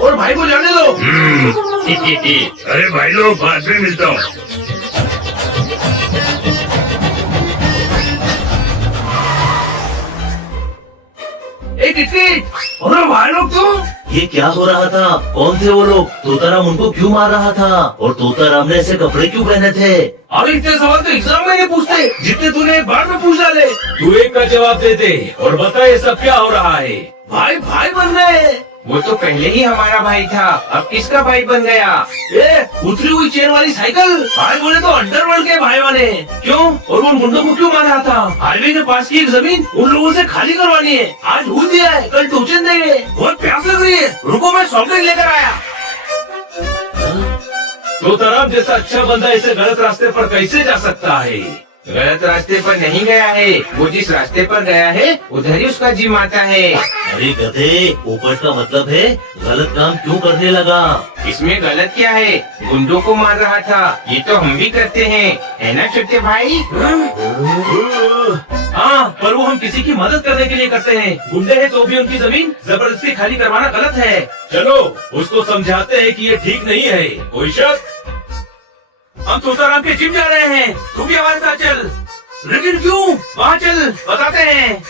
और भाई को जाने दो। अरे भाई लोग, बाद में मिलता हूँ। अरे भाई लोग तुम, ये क्या हो रहा था? कौन थे वो लोग? तोताराम उनको क्यों मार रहा था? और तोताराम ने ऐसे कपड़े क्यों पहने थे? अरे इतने सवाल तो एग्जाम में नहीं पूछते, जितने तूने एक बार में पूछ डाले। तू एक का जवाब दे दे और बता ये सब क्या हो रहा है। भाई भाई बन गए। वो तो पहले ही हमारा भाई था, अब किसका भाई बन गया? ए, उतरी हुई चेन वाली साइकिल। भाई बोले तो अंडरवर्ल्ड के भाई बने। क्यों? और उन गुंडों को क्यों मार रहा था? हाईवे के पास की एक जमीन उन लोगों से खाली करवानी है। आज भूल दिया है, कल टोचन देंगे। बहुत प्यास लग रही है, रुको मैं सॉफ्ट ड्रिंक लेकर आया। तोताराम जैसा अच्छा बंदा इसे गलत रास्ते पर कैसे जा सकता है? गलत रास्ते पर नहीं गया है, वो जिस रास्ते पर गया है उधर ही उसका जी माता है। अरे गधे, ऊपर का मतलब है गलत काम क्यों करने लगा? इसमें गलत क्या है? गुंडों को मार रहा था, ये तो हम भी करते हैं, है ना छोटे भाई? हाँ, पर वो हम किसी की मदद करने के लिए करते हैं। गुंडे हैं तो भी उनकी जमीन जबरदस्ती खाली करवाना गलत है। चलो उसको समझाते हैं कि ये ठीक नहीं है। कोई शक? हम तोताराम के जिम जा रहे हैं, तू भी हमारे साथ चल। लेकिन क्यों? वहाँ चल, बताते हैं।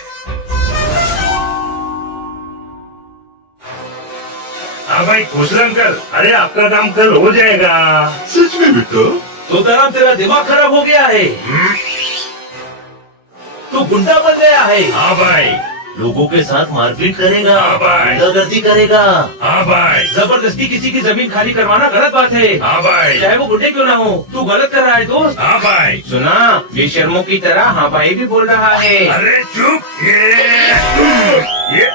हाँ भाई, खुश रहो अंकल। अरे आपका काम कल हो जाएगा। सच में बेटा? तोताराम तेरा दिमाग खराब हो गया है, तू गुंडा बन गया है। हाँ भाई। लोगों के साथ मारपीट करेगा, हाँ भाई। गुंडागर्दी करेगा। हाँ भाई। जबरदस्ती किसी की जमीन खाली करवाना गलत बात है। हाँ भाई। चाहे वो गुंडे क्यों ना हो, तू गलत कर रहा है दोस्त। हाँ भाई। सुना, बेशर्मों की तरह हाँ भाई भी बोल रहा है। अरे चुप। ये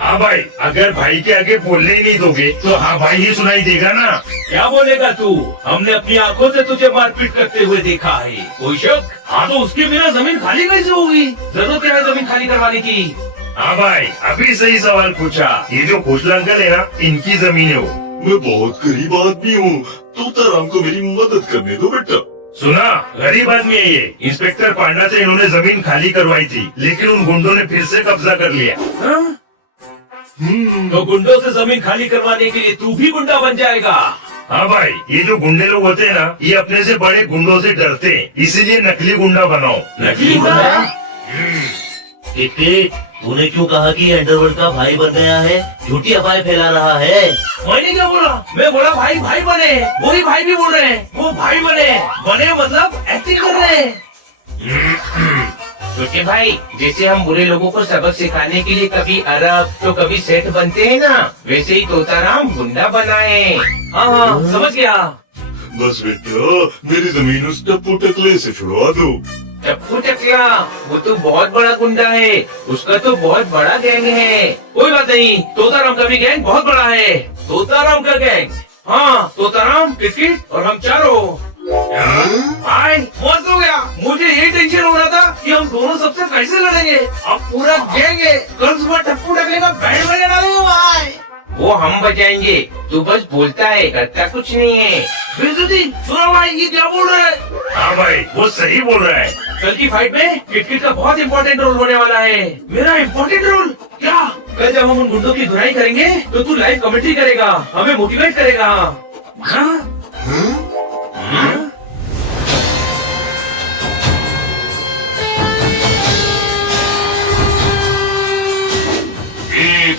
हाँ भाई, अगर भाई के आगे बोलने ही नहीं दोगे तो हाँ भाई ही सुनाई देगा ना। क्या बोलेगा तू? हमने अपनी आंखों से तुझे मारपीट करते हुए देखा है। कोई शक? हाँ तो उसके बिना जमीन खाली कैसे होगी? जरूरत है जमीन खाली करवाने की। हाँ भाई, अभी सही सवाल पूछा। ये जो खोसला अंकल है ना, इनकी जमीन है वो। मैं बहुत गरीब आदमी हूँ, तोताराम को मेरी मदद करने दो बेटा। सुना, गरीब आदमी है ये। इंस्पेक्टर पांडा से इन्होंने जमीन खाली करवाई थी, लेकिन उन गुंडों ने फिर से कब्जा कर लिया। हाँ? तो गुंडों से जमीन खाली करवाने के लिए तू भी गुंडा बन जाएगा। हाँ भाई, ये जो गुंडे लोग होते हैं ना, ये अपने से बड़े गुंडों से डरते हैं, इसीलिए नकली गुंडा बनाओ। नकली गुंडा? किट, तूने क्यों कहा कि अंडरवर्ल्ड का भाई बन गया है? झूठी अफवाहें फैला रहा है। मैंने क्या बोला? मैं बोला भाई भाई बने, वही भाई भी बोल रहे हैं वो भाई बने। बने मतलब एक्टिंग कर रहे हैं। छोटे भाई, जैसे हम बुरे लोगों को सबक सिखाने के लिए कभी अरब तो कभी सेठ बनते हैं ना, वैसे ही तोताराम गुंडा बनाए। हाँ हाँ, समझ गया। बस बेटा, मेरी जमीन उस टप्पू टकले से छुड़वा दो। टप्पू टकला, वो तो बहुत बड़ा गुंडा है, उसका तो बहुत बड़ा गैंग है। कोई बात नहीं, तोताराम का भी गैंग बहुत बड़ा है। तोताराम का गैंग? हाँ, तोताराम, किटकिट और हम चारों। भाई मस्त हो गया। मुझे यही टेंशन हो रहा था कि हम दोनों सबसे कैसे लड़ेंगे। अब पूरा गैंग है, कल सुबह टप्पू टकले का बैंड बजा डालेंगे भाई। वो हम बजाएंगे, तू बस बोलता है, करता कुछ नहीं है। बेइज्जती, सुनो भाई ये क्या बोल रहा है? हाँ भाई, वो सही बोल रहा है। कल की फाइट में किटकिट का बहुत इम्पोर्टेंट रोल होने वाला है। मेरा इम्पोर्टेंट रोल क्या? कल जब हम उन गुंडों की धुनाई करेंगे तो तू लाइव कमेंट्री करेगा, हमें मोटिवेट करेगा। हाँ?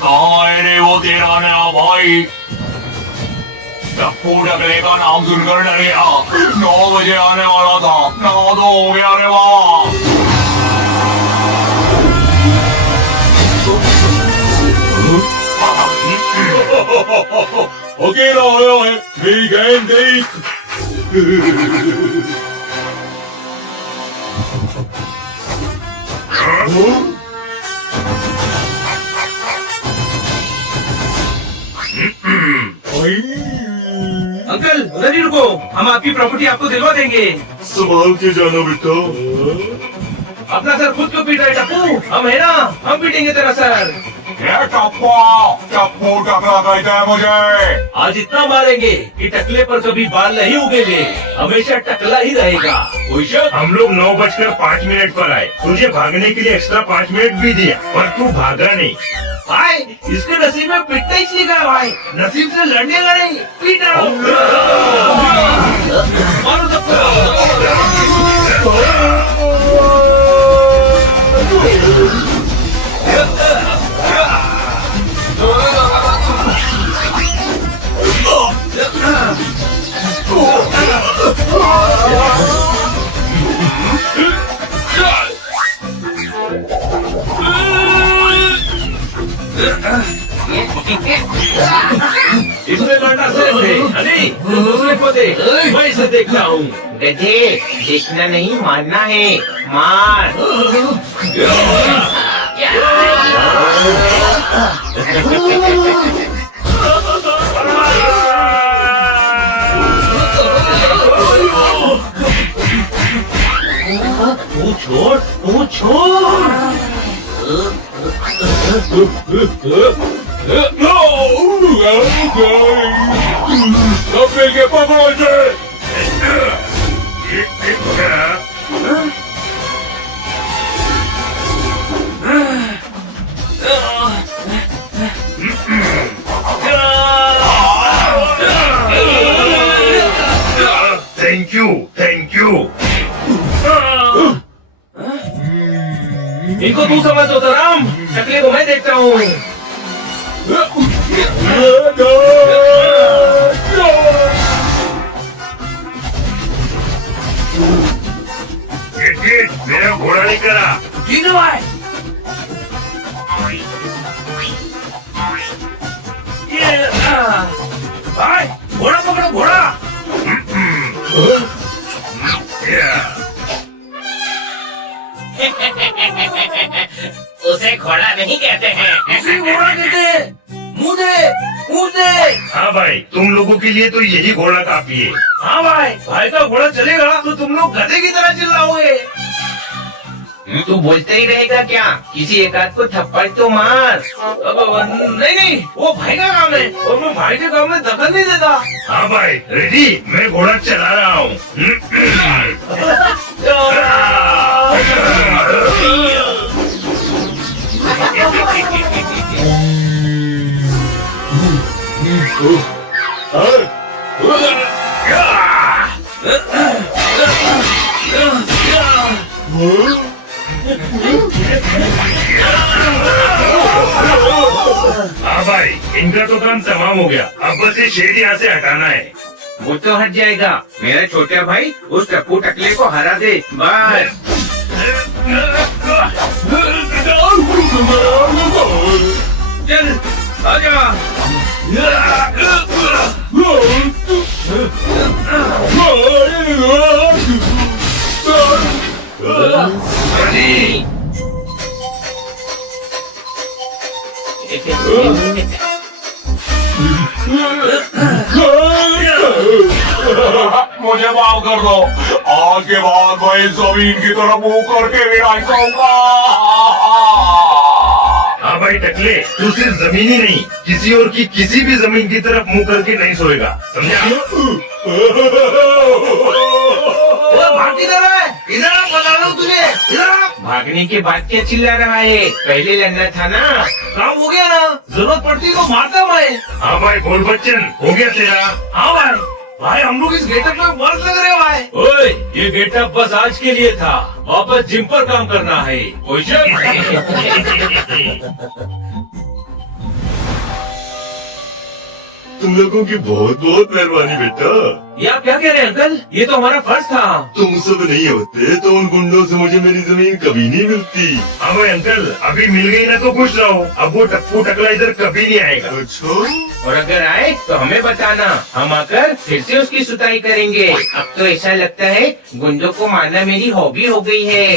कहाँ है रे वो तेरा नया भाई? टप्पू टकले का नाम सुनकर डर गया। 9 बजे आने वाला था, 9 तो हो गया रे वाह। अकेला आया है, मेरी गैंग देख। अंकल उधर ही रुको, हम आपकी प्रॉपर्टी आपको दिलवा देंगे। संभाल के जाना बेटा। अपना सर खुद क्यों पीट रहे टप्पू? हम है ना, हम पीटेंगे तेरा सर। ये टप्पू टप्पू टकला कहता है मुझे। आज इतना मारेंगे कि टकले पर कभी बाल नहीं उगेंगे, हमेशा टकला ही रहेगा। कोई शक? हम लोग 9:05 पर आए, तुझे भागने के लिए एक्स्ट्रा 5 मिनट भी दिया, पर तू भागा नहीं। भाई इसके नसीब में पिटना ही सीखा है भाई, नसीब से लड़ने का नहीं, पीटा। मारो इसमें लड़ना सिर्फ है, अली तुम दूसरे को देख, मैं इसे देखता हूँ। गधे, देखना नहीं मारना है, मार। तू छोड़, तू छोड़। सब मिलके पकड़ो इसे। Thank you, thank you. इनको तू समझ तोताराम, टकले को मैं देखता हूँ। गिट, मेरा घोड़ा नहीं करा। ठीक है भाई। भाई घोड़ा पकड़ो, घोड़ा। उसे घोड़ा नहीं कहते हैं। इसे घोड़ा कहते हैं। मुझे हाँ भाई, तुम लोगों के लिए तो यही घोड़ा काफी है। हाँ भाई, भाई का घोड़ा चलेगा तो तुम लोग गधे की तरह चिल्लाओगे। तू बोलते ही रहेगा क्या? किसी एक आध को थप्पड़ तो मार। नहीं, वो भाई का काम है और मैं भाई के काम में दखल नहीं देता। हाँ भाई, रेडी, मैं घोड़ा चला रहा हूँ। हाँ भाई, इनका तो काम तमाम हो गया। अब बस ये शेर यहाँ से हटाना है। वो तो हट जाएगा। मेरा छोटा भाई उस टप्पू टकले को हरा दे, बस। चल आजा। मुझे माफ कर दो, आज के बाद मैं इस जमीन की तरफ मुंह करके भी नहीं सोऊंगा। हाँ भाई टकले, तू सिर्फ जमीन ही नहीं, किसी और की किसी भी जमीन की तरफ मुंह करके नहीं सोएगा, समझा? भाग किधर है? इधर आ, बता लो तुझे। इधर आ। भागने के बाद क्या चिल्ला रहा है? पहले लड़ना था ना। काम हो गया ना, जरूरत पड़ती तो मारता मैं। हाँ भाई बोल बच्चन, हो गया तेरा? हाँ भाई हम लोग इस गेटअप में मस्त लग रहे हैं भाई। ओए, ये गेटअप बस आज के लिए था, वापस जिम पर काम करना है। कोई तुम लोगों की बहुत बहुत मेहरबानी बेटा। ये आप क्या कह रहे हैं अंकल? ये तो हमारा फर्ज था। तुम सब नहीं होते तो उन गुंडों से मुझे मेरी जमीन कभी नहीं मिलती। हाँ भाई अंकल, अभी मिल गई ना तो खुश रहो। अब वो टप्पू टकला इधर कभी नहीं आएगा। अच्छा, और अगर आए तो हमें बताना, हम आकर फिर से उसकी सुताई करेंगे। अब तो ऐसा लगता है गुंडों को मारना मेरी हॉबी हो गई है।